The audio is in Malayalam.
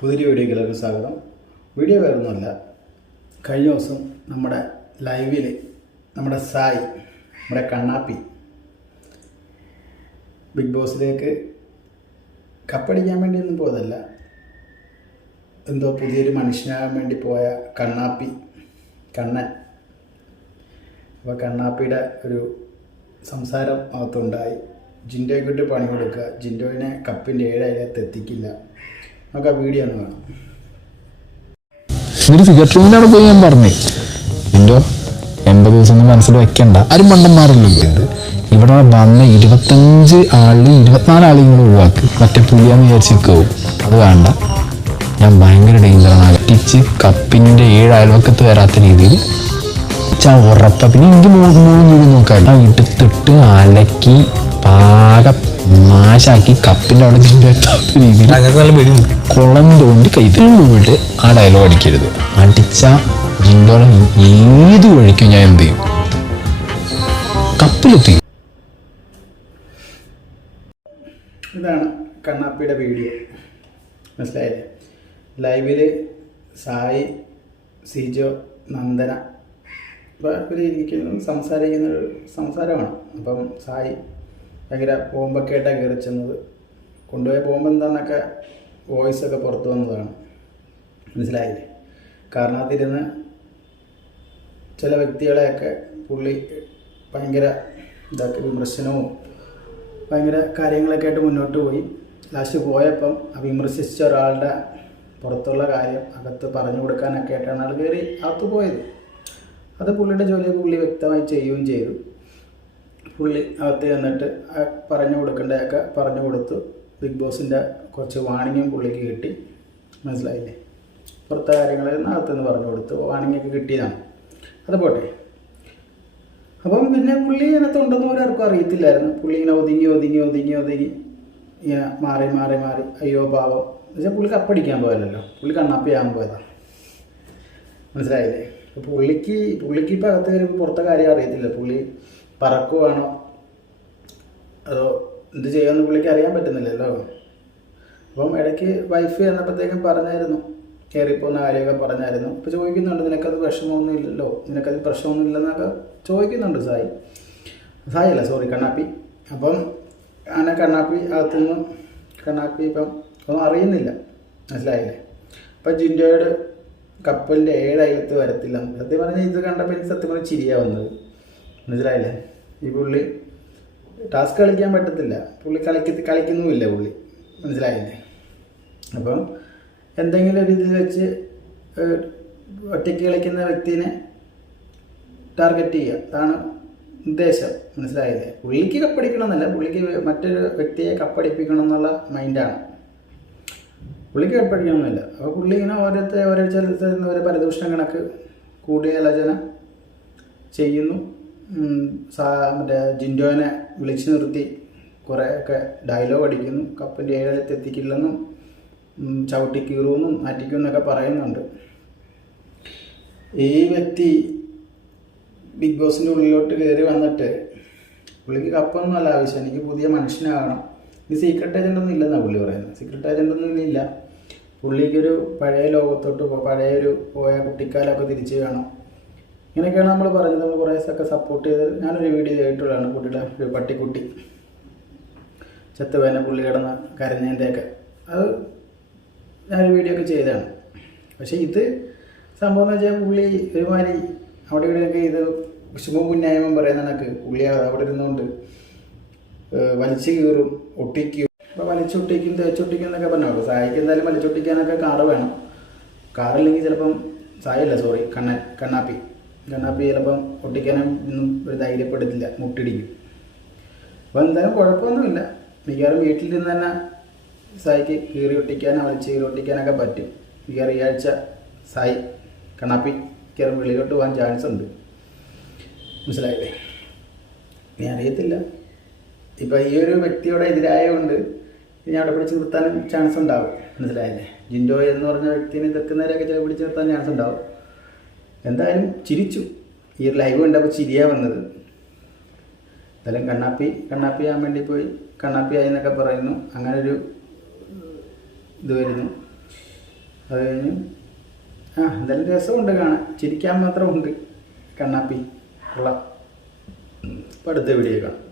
പുതിയൊരു വീഡിയോയിലേക്ക് സ്വാഗതം. വീഡിയോ വേറൊന്നുമല്ല. കഴിഞ്ഞ ദിവസം നമ്മുടെ ലൈവിൽ നമ്മുടെ സായി നമ്മുടെ കണ്ണാപ്പി ബിഗ് ബോസിലേക്ക് കപ്പടിക്കാൻ വേണ്ടിയൊന്നും പോയതല്ല. എന്തോ പുതിയൊരു മനുഷ്യനാകാൻ വേണ്ടി പോയ കണ്ണാപ്പി കണ്ണൻ. അപ്പോൾ കണ്ണാപ്പിയുടെ ഒരു സംസാരം അകത്തുണ്ടായി. ജിൻഡോയ്ക്കിട്ട് പണി കൊടുക്കുക. ജിൻഡോയിനെ കപ്പിന്റെ ഏഴായിട്ട് എത്തിക്കില്ല. നമുക്ക് ആ വീഡിയോ ഒന്ന് കാണാം. സിഗരറ്റ് സിഗരറ്റിലാണ് പോയി ഞാൻ പറഞ്ഞു. എന്തോ എൺപത് ദിവസം മനസ്സിൽ വെക്കണ്ട. ആരും മണ്ടന്മാരല്ലോ മാറില്ല ഇവിടെ വന്ന ഇരുപത്തഞ്ച് ആൾ ഇരുപത്തിനാല് ആളെയും കൂടെ ഒഴിവാക്കി. മറ്റേ പുലിയാന്ന് വിചാരിച്ചിരിക്കാവും അത് വേണ്ട. ഞാൻ ഭയങ്കര ഡേഞ്ചറാണ് അട്ടിച്ച് കപ്പിന്റെ ഏഴ് അയൽവക്കത്ത് വരാത്ത രീതിയിൽ. ഞാൻ ഉറപ്പ. പിന്നെ എനിക്ക് മൂന്ന് മൂന്ന് നോക്കാം ഇട്ടിട്ട് അലക്കി പാക നാശാക്കി കപ്പിന്റെ അവിടെ എത്താത്ത രീതിയിൽ കുളം തോണ്ടി കൈത്തിൽ വീട്ട് ആ ഡയലോഗ് അടിക്കരുത്. അടിച്ച ജിൻഡോളം ഏത് വഴിക്കും ഞാൻ എന്ത് ചെയ്യും? കപ്പിലെത്തി. ഇതാണ് കണ്ണാപ്പിയുടെ വീഡിയോ. മനസ്സിലായില്ലേ? ലൈവിൽ സായി സിജോ നന്ദന. അപ്പോൾ ഇവർ ഇരിക്കുന്നു സംസാരിക്കുന്ന ഒരു സംസാരമാണ്. അപ്പം സായി ഭയങ്കര ബോംബൊക്കെ ആയിട്ടാണ് കയറി ചെന്നത്. കൊണ്ടുപോയ ബോംബ് എന്താണെന്നൊക്കെ വോയിസ് ഒക്കെ പുറത്തു വന്നതാണ്. മനസ്സിലായില്ലേ? കാരണത്തിരുന്ന് ചില വ്യക്തികളെയൊക്കെ പുള്ളി ഭയങ്കര ഇതൊക്കെ വിമർശനവും ഭയങ്കര കാര്യങ്ങളൊക്കെ ആയിട്ട് മുന്നോട്ട് പോയി. ലാസ്റ്റ് പോയപ്പം ആ വിമർശിച്ച ഒരാളുടെ പുറത്തുള്ള കാര്യം അകത്ത് പറഞ്ഞു കൊടുക്കാനൊക്കെ ആയിട്ടാണ് ആൾ കയറി അകത്ത് പോയത്. അത് പുള്ളിയുടെ ജോലി പുള്ളി വ്യക്തമായി ചെയ്യുകയും ചെയ്തു. പുള്ളി അകത്ത് ചെന്നിട്ട് പറഞ്ഞു കൊടുക്കേണ്ടതൊക്കെ പറഞ്ഞു കൊടുത്തു. ബിഗ് ബോസിന്റെ കുറച്ച് വാണിങ്ങും പുള്ളിക്ക് കിട്ടി. മനസ്സിലായില്ലേ? പുറത്തെ കാര്യങ്ങൾ അകത്തുനിന്ന് പറഞ്ഞു കൊടുത്തു. വാണിങ്ങൊക്കെ കിട്ടിയതാണ്. അത് പോട്ടെ. അപ്പം പിന്നെ പുള്ളി അതിനകത്ത് ഉണ്ടെന്ന് പോലും ആർക്കും അറിയത്തില്ലായിരുന്നു. പുള്ളി ഇങ്ങനെ ഒതുങ്ങി ഒതുങ്ങി ഒതുങ്ങി ഒതുങ്ങി ഇങ്ങനെ മാറി മാറി മാറി. അയ്യോ പാവം. എന്നുവെച്ചാൽ പുള്ളി കപ്പടിക്കാൻ പോയല്ലോ പുള്ളി കണ്ണാപ്പിയാകാൻ പോയതാണ് മനസ്സിലായില്ലേ? പുള്ളിക്ക് പുള്ളിക്ക് ഇപ്പം അകത്ത് കയറി പുറത്തെ കാര്യം അറിയത്തില്ല. പുള്ളി പറക്കുവാണോ? അതോ എന്ത് ചെയ്യുമെന്ന് പുള്ളിക്ക് അറിയാൻ പറ്റുന്നില്ലല്ലോ അപ്പം ഇടയ്ക്ക് വൈഫ് ചെന്നപ്പോഴത്തേക്കും പറഞ്ഞായിരുന്നു കയറിപ്പോകുന്ന കാര്യമൊക്കെ പറഞ്ഞായിരുന്നു. ഇപ്പോൾ ചോദിക്കുന്നുണ്ട് നിനക്കത് വിഷമമൊന്നും ഇല്ലല്ലോ നിനക്കത് പ്രശ്നമൊന്നും ഇല്ലെന്നൊക്കെ ചോദിക്കുന്നുണ്ട് സായി. സായി അല്ല സോറി കണ്ണാപ്പി. അപ്പം അങ്ങനെ കണ്ണാപ്പി അകത്തുനിന്ന് കണ്ണാപ്പി ഇപ്പം ഒന്നും അറിയുന്നില്ല. മനസ്സിലായില്ലേ? അപ്പം ജിൻഡോയുടെ കപ്പലിന്റെ ഏഴയലത്ത് വരത്തില്ല സത്യം പറഞ്ഞാൽ ഇത് കണ്ടപ്പോൾ എനിക്ക് സത്യം പറഞ്ഞാൽ ചിരിയാ വന്നത് മനസ്സിലായില്ലേ? ഈ പുള്ളി ടാസ്ക് കളിക്കാൻ പറ്റത്തില്ല. പുള്ളി കളിക്ക കളിക്കുന്നുമില്ല പുള്ളി. മനസ്സിലായില്ലേ? അപ്പം എന്തെങ്കിലും ഒരു ഇതിൽ വെച്ച് ഒറ്റയ്ക്ക് കളിക്കുന്ന വ്യക്തിനെ ടാർഗറ്റ് ചെയ്യുക. അതാണ് ഉദ്ദേശം. മനസ്സിലായില്ലേ? പുള്ളിക്ക് കപ്പടിക്കണമെന്നല്ല. പുള്ളിക്ക് മറ്റൊരു വ്യക്തിയെ കപ്പടിപ്പിക്കണം എന്നുള്ള മൈൻഡാണ് പുള്ളിക്ക് കപ്പടിക്കണമെന്നില്ല. അപ്പോൾ പുള്ളി ഇങ്ങനെ ഓരോരുത്തരെ ഓരോരുത്തർ ഓരോ പരദൂഷണ കണക്ക് കൂടിയാലോചന ചെയ്യുന്നു. മറ്റേ ജിൻഡോനെ വിളിച്ചു നിർത്തി. കുറേയൊക്കെ ഡയലോഗ് അടിക്കുന്നു. കപ്പിന്റെ ഏഴലത്ത് എത്തിക്കില്ലെന്നും ചവിട്ടി കീറുമെന്നും മാറ്റിക്കുമെന്നൊക്കെ പറയുന്നുണ്ട്. ഈ വ്യക്തി ബിഗ് ബോസിന്റെ ഉള്ളിലോട്ട് കയറി വന്നിട്ട് പുള്ളിക്ക് കപ്പൊന്നും അല്ല ആവശ്യം. എനിക്ക് പുതിയ മനുഷ്യനാകണം ഇത് സീക്രട്ട് ഏജന്റ് ഒന്നും ഇല്ലെന്നാണ് പുള്ളി പറയുന്നത്. സീക്രട്ട് ഏജന്റ് ഒന്നും ഇല്ല. പുള്ളിക്കൊരു പഴയ ലോകത്തോട്ട് പോ- പഴയ ഒരു പോയ കുട്ടിക്കാലമൊക്കെ തിരിച്ചു വേണം ഇങ്ങനെയൊക്കെയാണ് നമ്മൾ പറഞ്ഞത്. നമ്മൾ കുറേ ദിവസമൊക്കെ സപ്പോർട്ട് ചെയ്ത് ഞാനൊരു വീഡിയോ ചെയ്തിട്ടുള്ളതാണ്. കുട്ടിയുടെ ഒരു പട്ടിക്കുട്ടി. ചത്തുവേന പുള്ളി കിടന്ന് കരഞ്ഞതിന്റെയൊക്കെ അത് ഞാനൊരു വീഡിയോ ഒക്കെ ചെയ്തതാണ്. പക്ഷേ ഇത് സംഭവം എന്ന് വെച്ചാൽ പുള്ളി ഒരുമാതിരി അവിടെ ഇവിടെയൊക്കെ ഇത് ശുഭം പുന്നായ്മം പറയുന്ന കണക്ക്. പുള്ളി അവിടെ ഇരുന്നുകൊണ്ട് വലിച്ചു കീറും ഒട്ടിക്കും. അപ്പോൾ വലിച്ചൊട്ടിക്കും തേച്ചൊട്ടിക്കും എന്നൊക്കെ പറഞ്ഞു. അപ്പോൾ സായിക്ക് എന്തായാലും വലിച്ചൊട്ടിക്കാനൊക്കെ കാറ് വേണം. കാറില്ലെങ്കിൽ ചിലപ്പം സായല്ല സോറി കണ്ണൻ കണ്ണാപ്പി. കണ്ണാപ്പി ചിലപ്പം ഒട്ടിക്കാനും ഒന്നും ഒരു ധൈര്യപ്പെടുത്തില്ല മുട്ടിടിക്കും. അപ്പോൾ എന്തായാലും കുഴപ്പമൊന്നുമില്ല. മിക്കവാറും വീട്ടിൽ നിന്ന് തന്നെ സായിക്ക് കീറി ഒട്ടിക്കാനോ വലിച്ച് കീറി ഒട്ടിക്കാനൊക്കെ പറ്റും. മിക്കവാറും ഈ ആഴ്ച സായി കണ്ണാപ്പി മിക്കവാറും വെളിയിലോട്ട് പോകാൻ ചാൻസ് ഉണ്ട്. മനസ്സിലായില്ലേ? ഞാൻ അറിയത്തില്ല. ഇപ്പം ഈ ഒരു വ്യക്തിയോടെ എതിരായതുകൊണ്ട് ഇനി അവിടെ പിടിച്ച് നിർത്താനും ചാൻസ് ഉണ്ടാവും. മനസ്സിലായില്ലേ? ജിൻഡോ എന്ന് പറഞ്ഞ വ്യക്തിനെ എതിർക്കുന്നവരെയൊക്കെ ചില പിടിച്ച് നിർത്താൻ ചാൻസ് ഉണ്ടാവും. എന്തായാലും ചിരിച്ചു. ഈ ഒരു ലൈവ് കണ്ടപ്പോൾ ചിരിയാ വന്നത്. എന്തായാലും കണ്ണാപ്പി കണ്ണാപ്പി ആകാൻ വേണ്ടി പോയി. കണ്ണാപ്പി ആയി എന്നൊക്കെ പറയുന്നു. അങ്ങനൊരു ഇത് വരുന്നു. അത് കഴിഞ്ഞ് ആ എന്തായാലും രസമുണ്ട് കാണാൻ. ചിരിക്കാൻ മാത്രമുണ്ട് കണ്ണാപ്പി. ഉള്ള അടുത്ത വീഡിയോ കാണാം.